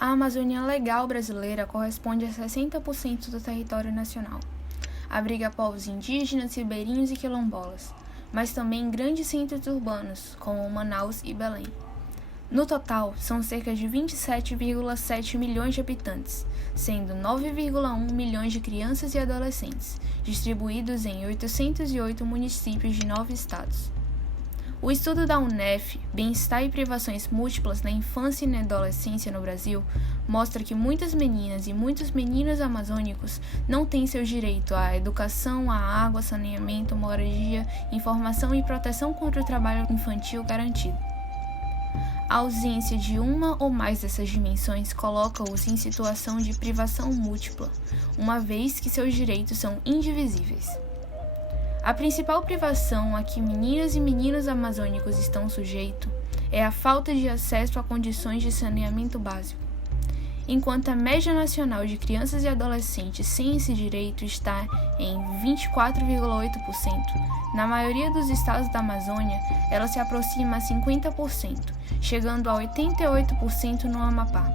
A Amazônia Legal brasileira corresponde a 60% do território nacional. Abriga povos indígenas, ribeirinhos e quilombolas, mas também grandes centros urbanos, como Manaus e Belém. No total, são cerca de 27,7 milhões de habitantes, sendo 9,1 milhões de crianças e adolescentes, distribuídos em 808 municípios de 9 estados. O estudo da UNEF, Bem-Estar e Privações Múltiplas na Infância e na Adolescência no Brasil, mostra que muitas meninas e muitos meninos amazônicos não têm seu direito à educação, à água, saneamento, moradia, informação e proteção contra o trabalho infantil garantido. A ausência de uma ou mais dessas dimensões coloca-os em situação de privação múltipla, uma vez que seus direitos são indivisíveis. A principal privação a que meninas e meninos amazônicos estão sujeitos é a falta de acesso a condições de saneamento básico. Enquanto a média nacional de crianças e adolescentes sem esse direito está em 24,8%, na maioria dos estados da Amazônia, ela se aproxima a 50%, chegando a 88% no Amapá.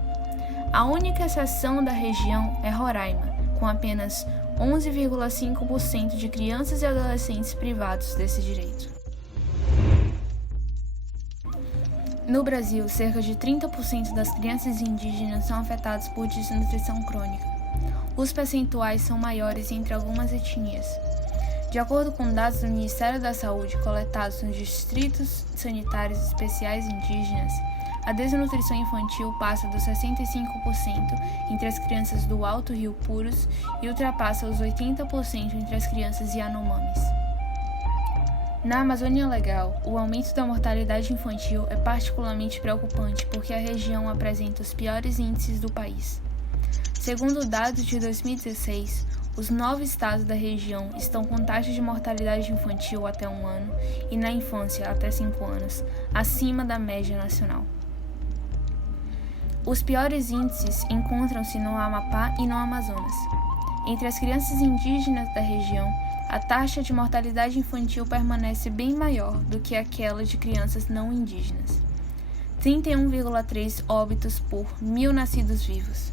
A única exceção da região é Roraima, com apenas 11,5% de crianças e adolescentes privados desse direito. No Brasil, cerca de 30% das crianças indígenas são afetadas por desnutrição crônica. Os percentuais são maiores entre algumas etnias. De acordo com dados do Ministério da Saúde coletados nos Distritos Sanitários Especiais Indígenas, a desnutrição infantil passa dos 65% entre as crianças do Alto Rio Purus e ultrapassa os 80% entre as crianças Yanomamis. Na Amazônia Legal, o aumento da mortalidade infantil é particularmente preocupante porque a região apresenta os piores índices do país. Segundo dados de 2016, os 9 estados da região estão com taxa de mortalidade infantil até 1 ano e na infância até 5 anos, acima da média nacional. Os piores índices encontram-se no Amapá e no Amazonas. Entre as crianças indígenas da região, a taxa de mortalidade infantil permanece bem maior do que aquela de crianças não indígenas. 31,3 óbitos por 1.000 nascidos vivos.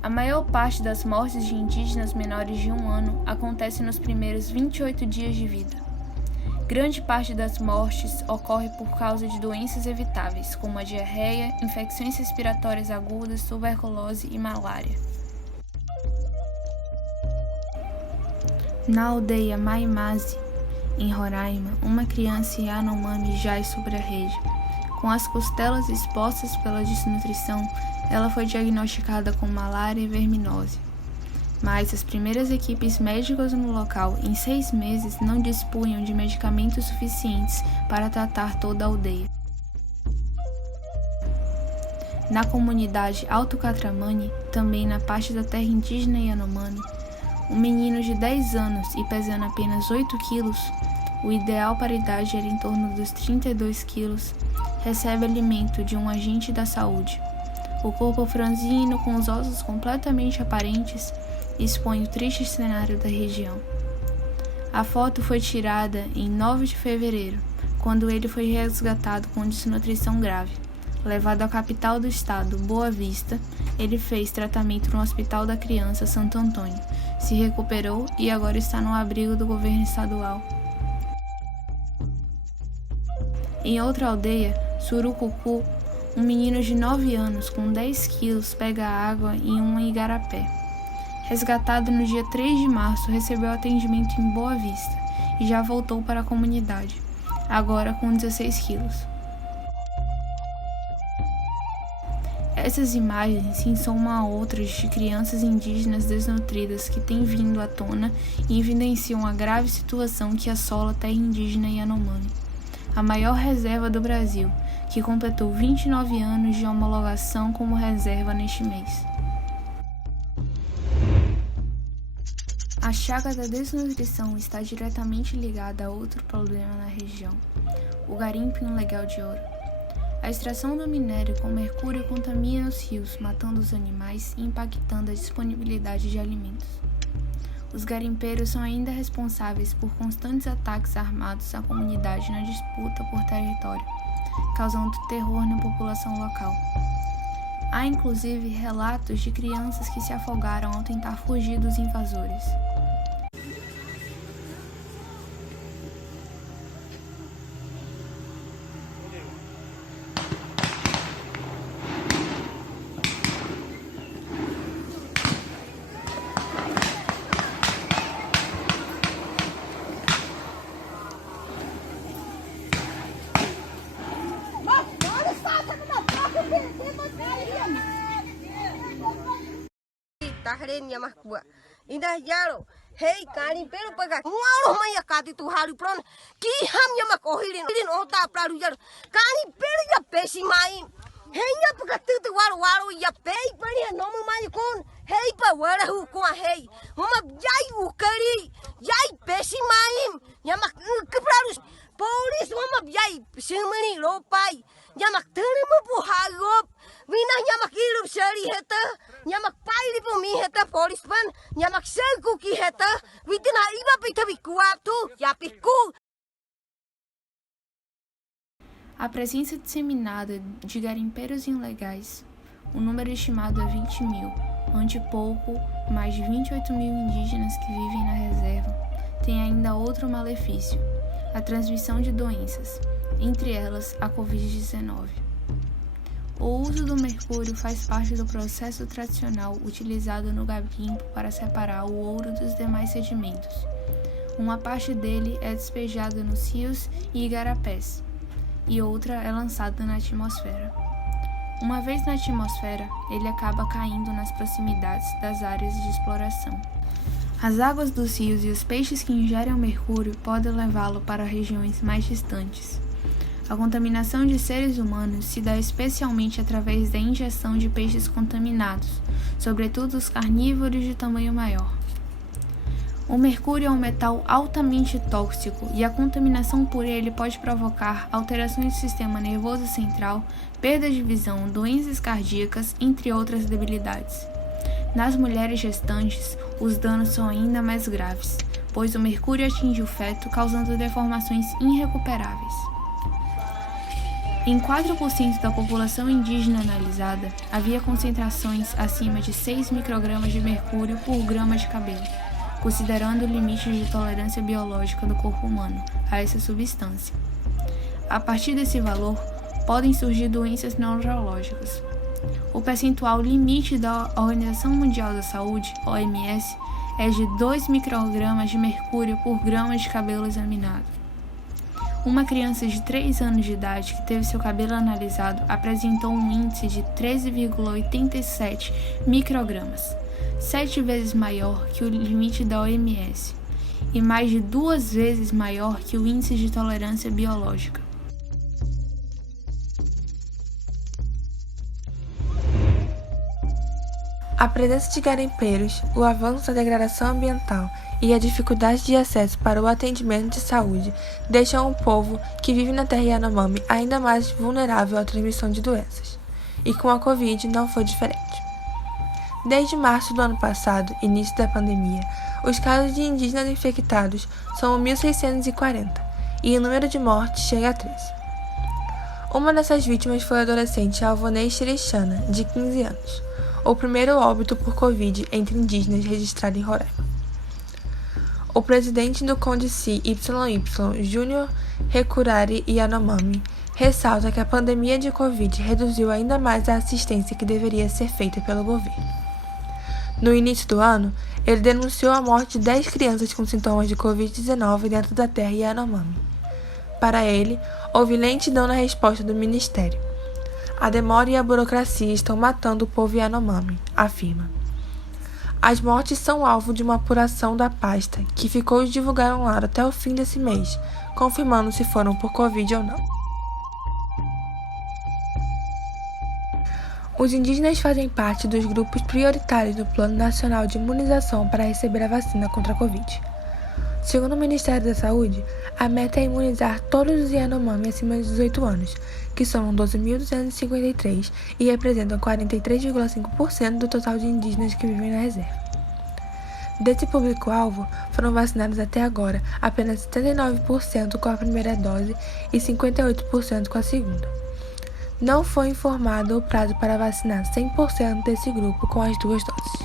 A maior parte das mortes de indígenas menores de 1 ano acontece nos primeiros 28 dias de vida. Grande parte das mortes ocorre por causa de doenças evitáveis, como a diarreia, infecções respiratórias agudas, tuberculose e malária. Na aldeia Maimazi, em Roraima, uma criança Yanomami jaz sobre a rede. Com as costelas expostas pela desnutrição, ela foi diagnosticada com malária e verminose. Mas as primeiras equipes médicas no local, em 6 meses, não dispunham de medicamentos suficientes para tratar toda a aldeia. Na comunidade Alto Catramani, também na parte da terra indígena Yanomami, um menino de 10 anos e pesando apenas 8 quilos, o ideal para a idade era em torno dos 32 quilos, recebe alimento de um agente da saúde. O corpo franzino, com os ossos completamente aparentes, expõe o triste cenário da região. A foto foi tirada em 9 de fevereiro, quando ele foi resgatado com desnutrição grave. Levado à capital do estado, Boa Vista, ele fez tratamento no Hospital da Criança Santo Antônio, se recuperou e agora está no abrigo do governo estadual. Em outra aldeia, Surucucu, um menino de 9 anos com 10 quilos pega água em um igarapé. Resgatado no dia 3 de março, recebeu atendimento em Boa Vista e já voltou para a comunidade, agora com 16 quilos. Essas imagens se somam a outras de crianças indígenas desnutridas que têm vindo à tona e evidenciam a grave situação que assola a terra indígena Yanomami, a maior reserva do Brasil, que completou 29 anos de homologação como reserva neste mês. A chaga da desnutrição está diretamente ligada a outro problema na região, o garimpo ilegal de ouro. A extração do minério com mercúrio contamina os rios, matando os animais e impactando a disponibilidade de alimentos. Os garimpeiros são ainda responsáveis por constantes ataques armados à comunidade na disputa por território, causando terror na população local. Há inclusive relatos de crianças que se afogaram ao tentar fugir dos invasores. Tahrenya mahkua indah yalo hei kani pelo paga ngalo maya kati tu haru pron ki ham ya makohilin ota praru yalo kani pelo ya pesi main hei ya paga tu waru ya pei pani no mai kon hei pa wara hu ko hei homa jai ukari jai pesi main ya mak praru polis homa jai simani lopai ya mak terima bu hagop Vina nyamak hidup sehari heta, nyamak paili pumi heta polis pan, nyamak seguki heta, vitina iba pita bikuatu, ya piku. A presença disseminada de garimpeiros ilegais, o número estimado é 20 mil, onde pouco mais de 28 mil indígenas que vivem na reserva, tem ainda outro malefício, a transmissão de doenças, entre elas a Covid-19. O uso do mercúrio faz parte do processo tradicional utilizado no garimpo para separar o ouro dos demais sedimentos. Uma parte dele é despejada nos rios e igarapés, e outra é lançada na atmosfera. Uma vez na atmosfera, ele acaba caindo nas proximidades das áreas de exploração. As águas dos rios e os peixes que ingerem o mercúrio podem levá-lo para regiões mais distantes. A contaminação de seres humanos se dá especialmente através da ingestão de peixes contaminados, sobretudo os carnívoros de tamanho maior. O mercúrio é um metal altamente tóxico e a contaminação por ele pode provocar alterações do sistema nervoso central, perda de visão, doenças cardíacas, entre outras debilidades. Nas mulheres gestantes, os danos são ainda mais graves, pois o mercúrio atinge o feto, causando deformações irrecuperáveis. Em 4% da população indígena analisada, havia concentrações acima de 6 microgramas de mercúrio por grama de cabelo, considerando o limite de tolerância biológica do corpo humano a essa substância. A partir desse valor, podem surgir doenças neurológicas. O percentual limite da Organização Mundial da Saúde, OMS, é de 2 microgramas de mercúrio por grama de cabelo examinado. Uma criança de 3 anos de idade que teve seu cabelo analisado apresentou um índice de 13,87 microgramas, 7 vezes maior que o limite da OMS e mais de 2 vezes maior que o índice de tolerância biológica. A presença de garimpeiros, o avanço da degradação ambiental e a dificuldade de acesso para o atendimento de saúde deixam o povo que vive na terra Yanomami ainda mais vulnerável à transmissão de doenças. E com a Covid não foi diferente. Desde março do ano passado, início da pandemia, os casos de indígenas infectados são 1.640 e o número de mortes chega a 13. Uma dessas vítimas foi a adolescente Alvonei Xerexana, de 15 anos, o primeiro óbito por Covid entre indígenas registrado em Roraima. O presidente do Condici YY, Júnior Recurari Yanomami, ressalta que a pandemia de Covid reduziu ainda mais a assistência que deveria ser feita pelo governo. No início do ano, ele denunciou a morte de 10 crianças com sintomas de Covid-19 dentro da terra Yanomami. Para ele, houve lentidão na resposta do ministério. A demora e a burocracia estão matando o povo Yanomami, afirma. As mortes são alvo de uma apuração da pasta, que ficou de divulgar online até o fim desse mês, confirmando se foram por Covid ou não. Os indígenas fazem parte dos grupos prioritários do Plano Nacional de Imunização para receber a vacina contra a Covid. Segundo o Ministério da Saúde, a meta é imunizar todos os Yanomami acima de 18 anos, que somam 12.253 e representam 43,5% do total de indígenas que vivem na reserva. Desse público-alvo, foram vacinados até agora apenas 79% com a primeira dose e 58% com a segunda. Não foi informado o prazo para vacinar 100% desse grupo com as 2 doses.